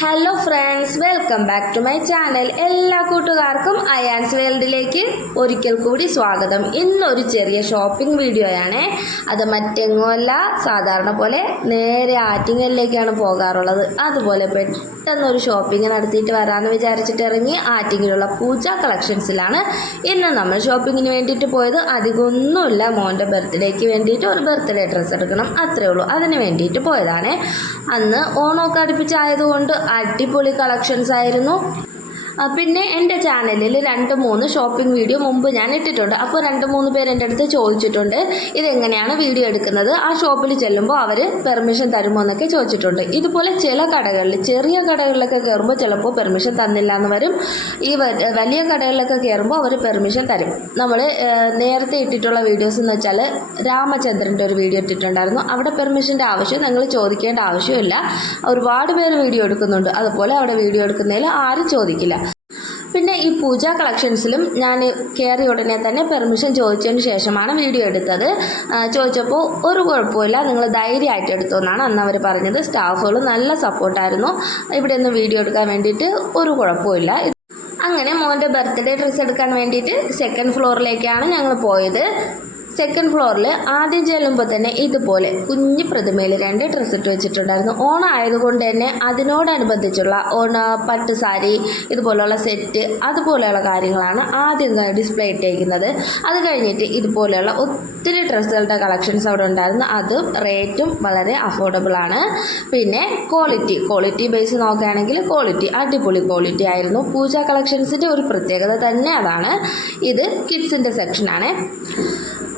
Hello friends welcome back to my channel എല്ലാ കൂട്ടുകാർക്കും അയാൻസ് വേൾഡിലേക്ക് ഒരിക്കൽ കൂടി സ്വാഗതം. ഇന്നൊരു ചെറിയ ഷോപ്പിംഗ് വീഡിയോയാണ് അത് മറ്റെങ്ങുമല്ല സാധാരണ പോലെ നേരെ ആറ്റിങ്ങലിലേക്കാണ് പോകാറുള്ളത്. അതുപോലെ പെട്ടെന്നൊരു ഷോപ്പിംഗ് നടത്തിയിട്ട് വരാമെന്ന് വിചാരിച്ചിട്ട് ഇറങ്ങി ആറ്റിങ്ങിലുള്ള പൂജ കളക്ഷൻസിലാണ് ഇന്ന് നമ്മൾ ഷോപ്പിങ്ങിന് വേണ്ടിയിട്ട് പോയത്. അധികമൊന്നുമില്ല മോന്റെ ബർത്ത്ഡേക്ക് വേണ്ടിയിട്ട് ഒരു ബർത്ത്ഡേ ഡ്രസ്സ് എടുക്കണം. അത്രേ ഉള്ളൂ. അതിന് വേണ്ടിയിട്ട് പോയതാണ്. അന്ന് ഓണമൊക്കെ അടുപ്പിച്ചായതുകൊണ്ട് അടിപൊളി കളക്ഷൻസ് ആയിരുന്നു. പിന്നെ എന്റെ ചാനലിൽ രണ്ട് മൂന്ന് ഷോപ്പിംഗ് വീഡിയോ മുമ്പ് ഞാൻ ഇട്ടിട്ടുണ്ട്. അപ്പോൾ രണ്ട് മൂന്ന് പേര് എന്റെ അടുത്ത് ചോദിച്ചിട്ടുണ്ട് ഇതെങ്ങനെയാണ് വീഡിയോ എടുക്കുന്നത്? ആ ഷോപ്പിൽ ചെല്ലുമ്പോൾ അവർ പെർമിഷൻ തരുമോ എന്നൊക്കെ ചോദിച്ചിട്ടുണ്ട്. ഇതുപോലെ ചില കടകളിൽ ചെറിയ കടകളിലൊക്കെ കയറുമ്പോൾ ചിലപ്പോൾ പെർമിഷൻ തന്നില്ല എന്ന് വരും. ഈ വലിയ കടകളിലൊക്കെ കയറുമ്പോൾ അവർ പെർമിഷൻ തരും. നമ്മൾ നേരത്തെ ഇട്ടിട്ടുള്ള വീഡിയോസ് എന്ന് വെച്ചാൽ രാമചന്ദ്രന്റെ ഒരു വീഡിയോ ഇട്ടിട്ടുണ്ടായിരുന്നു. അവിടെ പെർമിഷന്റെ ആവശ്യം നിങ്ങൾ ചോദിക്കേണ്ട ആവശ്യമില്ല. ഒരുപാട് പേര് വീഡിയോ എടുക്കുന്നുണ്ട്. അതുപോലെ അവിടെ വീഡിയോ എടുക്കുന്നതിൽ ആരും ചോദിക്കില്ല. പിന്നെ ഈ പൂജ കളക്ഷൻസിലും ഞാൻ കയറിയ ഉടനെ തന്നെ പെർമിഷൻ ചോദിച്ചതിന് ശേഷമാണ് വീഡിയോ എടുത്തത്. ചോദിച്ചപ്പോൾ ഒരു കുഴപ്പമില്ല നിങ്ങൾ ധൈര്യമായിട്ട് എടുത്തു എന്നാണ് അന്ന് അവർ പറഞ്ഞത്. സ്റ്റാഫുകൾ നല്ല സപ്പോർട്ടായിരുന്നു. ഇവിടെ നിന്ന് വീഡിയോ എടുക്കാൻ വേണ്ടിയിട്ട് ഒരു കുഴപ്പമില്ല അങ്ങനെ മോന്റെ ബർത്ത്ഡേ ഡ്രസ്സ് എടുക്കാൻ വേണ്ടിയിട്ട് സെക്കൻഡ് ഫ്ലോറിലേക്കാണ് ഞങ്ങൾ പോയത്. സെക്കൻഡ് ഫ്ലോറിൽ ആദ്യം ചെല്ലുമ്പോൾ തന്നെ ഇതുപോലെ കുഞ്ഞു പ്രതിമയിൽ രണ്ട് ഡ്രസ്സ് ഇട്ട് വെച്ചിട്ടുണ്ടായിരുന്നു. ഓണം ആയതുകൊണ്ട് തന്നെ അതിനോടനുബന്ധിച്ചുള്ള ഓണ പട്ട് സാരി ഇതുപോലെയുള്ള സെറ്റ് അതുപോലെയുള്ള കാര്യങ്ങളാണ് ആദ്യം ഡിസ്പ്ലേ ഇട്ടേക്കുന്നത്. അത് കഴിഞ്ഞിട്ട് ഇതുപോലെയുള്ള ഒത്തിരി ഡ്രസ്സുകളുടെ കളക്ഷൻസ് അവിടെ ഉണ്ടായിരുന്നു. അതും റേറ്റും വളരെ അഫോർഡബിൾ ആണ്. പിന്നെ ക്വാളിറ്റി ക്വാളിറ്റി ബേസ് നോക്കുകയാണെങ്കിൽ ക്വാളിറ്റി അടിപൊളി ക്വാളിറ്റി ആയിരുന്നു. പൂജ കളക്ഷൻസിന്റെ ഒരു പ്രത്യേകത തന്നെ അതാണ്. ഇത് കിഡ്സിന്റെ സെക്ഷനാണ്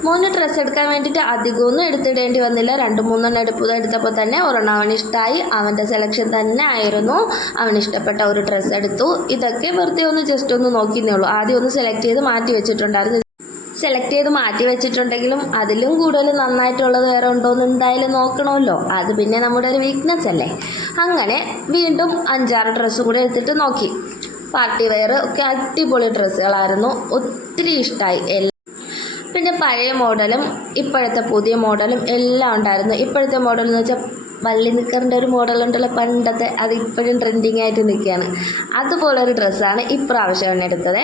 മോന് ഡ്രസ്സ് എടുക്കാൻ വേണ്ടിയിട്ട് അധികമൊന്നും എടുത്തിടേണ്ടി വന്നില്ല. രണ്ട് മൂന്നെണ്ണം എടുപ്പ് എടുത്തപ്പോൾ തന്നെ ഒരെണ്ണം അവന് ഇഷ്ടമായി അവന്റെ സെലക്ഷൻ തന്നെ ആയിരുന്നു. അവൻ ഇഷ്ടപ്പെട്ട ഒരു ഡ്രസ്സ് എടുത്തു. ഇതൊക്കെ വെറുതെ ഒന്ന് ജസ്റ്റ് ഒന്ന് നോക്കിയെന്നേ ഉള്ളൂ. ആദ്യം ഒന്ന് സെലക്ട് ചെയ്ത് മാറ്റി വെച്ചിട്ടുണ്ടായിരുന്നു. സെലക്ട് ചെയ്ത് മാറ്റി വെച്ചിട്ടുണ്ടെങ്കിലും അതിലും കൂടുതൽ നന്നായിട്ടുള്ളത് വേറെ ഉണ്ടോ എന്ന് എന്തായാലും നോക്കണമല്ലോ. അത് പിന്നെ നമ്മുടെ ഒരു വീക്ക്നെസ് അല്ലേ? അങ്ങനെ വീണ്ടും അഞ്ചാറ് ഡ്രസ്സ് കൂടെ എടുത്തിട്ട് നോക്കി. പാർട്ടി വെയർ ഒക്കെ അടിപൊളി ഡ്രസ്സുകളായിരുന്നു ഒത്തിരി ഇഷ്ടമായി പിന്നെ പഴയ മോഡലും ഇപ്പോഴത്തെ പുതിയ മോഡലും എല്ലാം ഉണ്ടായിരുന്നു. ഇപ്പോഴത്തെ മോഡൽ എന്ന് വെച്ചാൽ വള്ളി നിക്കറിന്റെ ഒരു മോഡൽ ഉണ്ടല്ലോ പണ്ടത്തെ അത് ഇപ്പോഴും ട്രെൻഡിങ് ആയിട്ട് നിൽക്കുകയാണ്. അതുപോലെ ഒരു ഡ്രസ്സാണ് ഇപ്രാവശ്യം എടുത്തത്.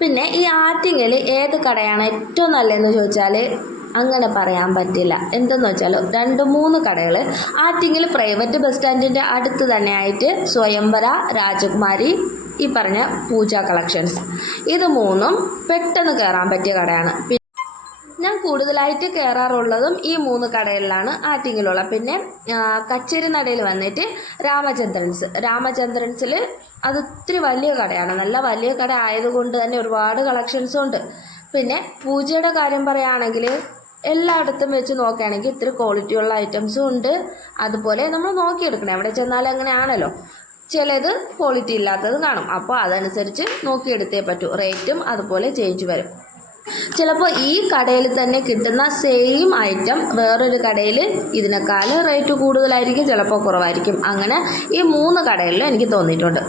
പിന്നെ ഈ ആറ്റിങ്ങൽ ഏത് കടയാണ് ഏറ്റവും നല്ലതെന്ന് ചോദിച്ചാൽ അങ്ങനെ പറയാൻ പറ്റില്ല. എന്തെന്ന് വെച്ചാൽ രണ്ട് മൂന്ന് കടകൾ ആറ്റിങ്ങൽ പ്രൈവറ്റ് ബസ് സ്റ്റാൻഡിന്റെ അടുത്ത് തന്നെ ആയിട്ട് സ്വയംവര രാജകുമാരി ഈ പറഞ്ഞ പൂജ കളക്ഷൻസ് ഇത് മൂന്നും പെട്ടെന്ന് കയറാൻ പറ്റിയ കടയാണ്. ഞാൻ കൂടുതലായിട്ട് കയറാറുള്ളതും ഈ മൂന്ന് കടകളിലാണ് ആറ്റിങ്ങിലുള്ള. പിന്നെ കച്ചേരി നടയിൽ വന്നിട്ട് രാമചന്ദ്രൻസ്. രാമചന്ദ്രൻസിൽ അത് ഒത്തിരി വലിയ കടയാണ്. നല്ല വലിയ കട ആയതുകൊണ്ട് തന്നെ ഒരുപാട് കളക്ഷൻസും ഉണ്ട്. പിന്നെ പൂജയുടെ കാര്യം പറയുകയാണെങ്കിൽ എല്ലായിടത്തും വെച്ച് നോക്കുകയാണെങ്കിൽ ഇത്തിരി ക്വാളിറ്റിയുള്ള ഐറ്റംസും ഉണ്ട്. അതുപോലെ നമ്മൾ നോക്കിയെടുക്കണം. എവിടെ ചെന്നാലും അങ്ങനെയാണല്ലോ. ചിലത് ക്വാളിറ്റി ഇല്ലാത്തത് കാണും. അപ്പോൾ അതനുസരിച്ച് നോക്കിയെടുത്തേ പറ്റൂ. റേറ്റും അതുപോലെ ചേഞ്ച് വരും. ചിലപ്പോൾ ഈ കടയിൽ തന്നെ കിട്ടുന്ന സെയിം ഐറ്റം വേറൊരു കടയിൽ ഇതിനേക്കാൾ റേറ്റ് കൂടുതലായിരിക്കും ചിലപ്പോൾ കുറവായിരിക്കും. അങ്ങനെ ഈ മൂന്ന് കടകളിലും എനിക്ക് തോന്നിയിട്ടുണ്ട്.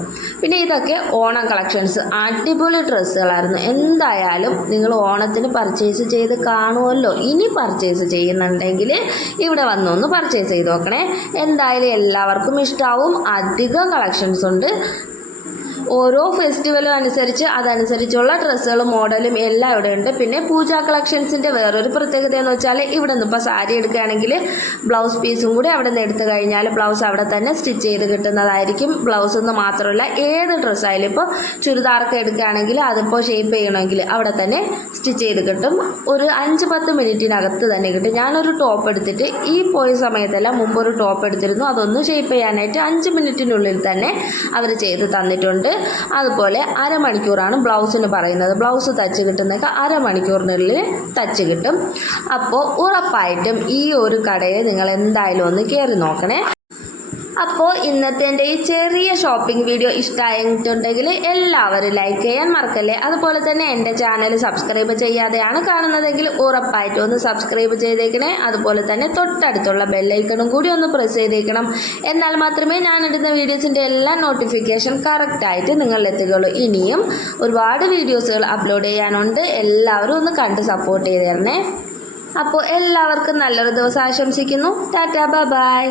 പിന്നെ ഇതൊക്കെ ഓണം കളക്ഷൻസ് അടിപൊളി ഡ്രസ്സുകളായിരുന്നു. എന്തായാലും നിങ്ങൾ ഓണത്തിന് പർച്ചേസ് ചെയ്ത് കാണുമല്ലോ ഇനി പർച്ചേസ് ചെയ്യുന്നുണ്ടെങ്കിൽ ഇവിടെ വന്നൊന്ന് പർച്ചേസ് ചെയ്ത് നോക്കണേ. എന്തായാലും എല്ലാവർക്കും ഇഷ്ടാവും. അധികം കളക്ഷൻസ് ഉണ്ട്. ഓരോ ഫെസ്റ്റിവലും അനുസരിച്ച് അതനുസരിച്ചുള്ള ഡ്രസ്സുകളും മോഡലും എല്ലാം ഇവിടെ ഉണ്ട്. പിന്നെ പൂജ കളക്ഷൻസിന്റെ വേറൊരു പ്രത്യേകത എന്ന് വെച്ചാൽ ഇവിടെ നിന്ന് ഇപ്പോൾ സാരി എടുക്കുകയാണെങ്കിൽ ബ്ലൗസ് പീസും കൂടി അവിടെ നിന്ന് എടുത്തു കഴിഞ്ഞാൽ ബ്ലൗസ് അവിടെ തന്നെ സ്റ്റിച്ച് ചെയ്ത് കിട്ടുന്നതായിരിക്കും. ബ്ലൗസ് എന്ന് മാത്രമല്ല ഏത് ഡ്രസ്സായാലും ഇപ്പോൾ ചുരിദാർക്ക് എടുക്കുകയാണെങ്കിൽ അതിപ്പോൾ ഷേപ്പ് ചെയ്യണമെങ്കിൽ അവിടെ തന്നെ സ്റ്റിച്ച് ചെയ്ത് കിട്ടും. ഒരു അഞ്ച് പത്ത് മിനിറ്റിനകത്ത് തന്നെ കിട്ടും. ഞാനൊരു ടോപ്പ് എടുത്തിട്ട് ഈ പോയ സമയത്തെല്ലാം മുമ്പ് ഒരു ടോപ്പ് എടുത്തിരുന്നു. അതൊന്ന് ഷേപ്പ് ചെയ്യാനായിട്ട് അഞ്ച് മിനിറ്റിനുള്ളിൽ തന്നെ അവർ ചെയ്ത് തന്നിട്ടുണ്ട്. അതുപോലെ അരമണിക്കൂറാണ് ബ്ലൗസിന് പറയുന്നത്. ബ്ലൗസ് തച്ച് കിട്ടുന്നൊക്കെ അരമണിക്കൂറിനുള്ളിൽ തച്ച് കിട്ടും. അപ്പോൾ ഉറപ്പായിട്ടും ഈ ഒരു കടയിൽ നിങ്ങൾ എന്തായാലും ഒന്ന് കയറി നോക്കണേ. അപ്പോൾ ഇന്നത്തെ എന്റെ ഈ ചെറിയ ഷോപ്പിംഗ് വീഡിയോ ഇഷ്ടമായിട്ടുണ്ടെങ്കിൽ എല്ലാവരും ലൈക്ക് ചെയ്യാൻ മറക്കല്ലേ? അതുപോലെ തന്നെ എന്റെ ചാനൽ സബ്സ്ക്രൈബ് ചെയ്യാതെയാണ് കാണുന്നതെങ്കിൽ ഉറപ്പായിട്ടും ഒന്ന് സബ്സ്ക്രൈബ് ചെയ്തേക്കണേ. അതുപോലെ തന്നെ തൊട്ടടുത്തുള്ള ബെല്ലൈക്കണും കൂടി ഒന്ന് പ്രസ് ചെയ്തേക്കണം. എന്നാൽ മാത്രമേ ഞാൻ ഇടുന്ന വീഡിയോസിന്റെ എല്ലാ നോട്ടിഫിക്കേഷൻ കറക്റ്റായിട്ട് നിങ്ങളിലെത്തുകയുള്ളൂ. ഇനിയും ഒരുപാട് വീഡിയോസുകൾ അപ്ലോഡ് ചെയ്യാനുണ്ട്. എല്ലാവരും ഒന്ന് കണ്ട് സപ്പോർട്ട് ചെയ്ത് തരണേ അപ്പോൾ എല്ലാവർക്കും നല്ലൊരു ദിവസം ആശംസിക്കുന്നു. ടാറ്റാ ബൈ.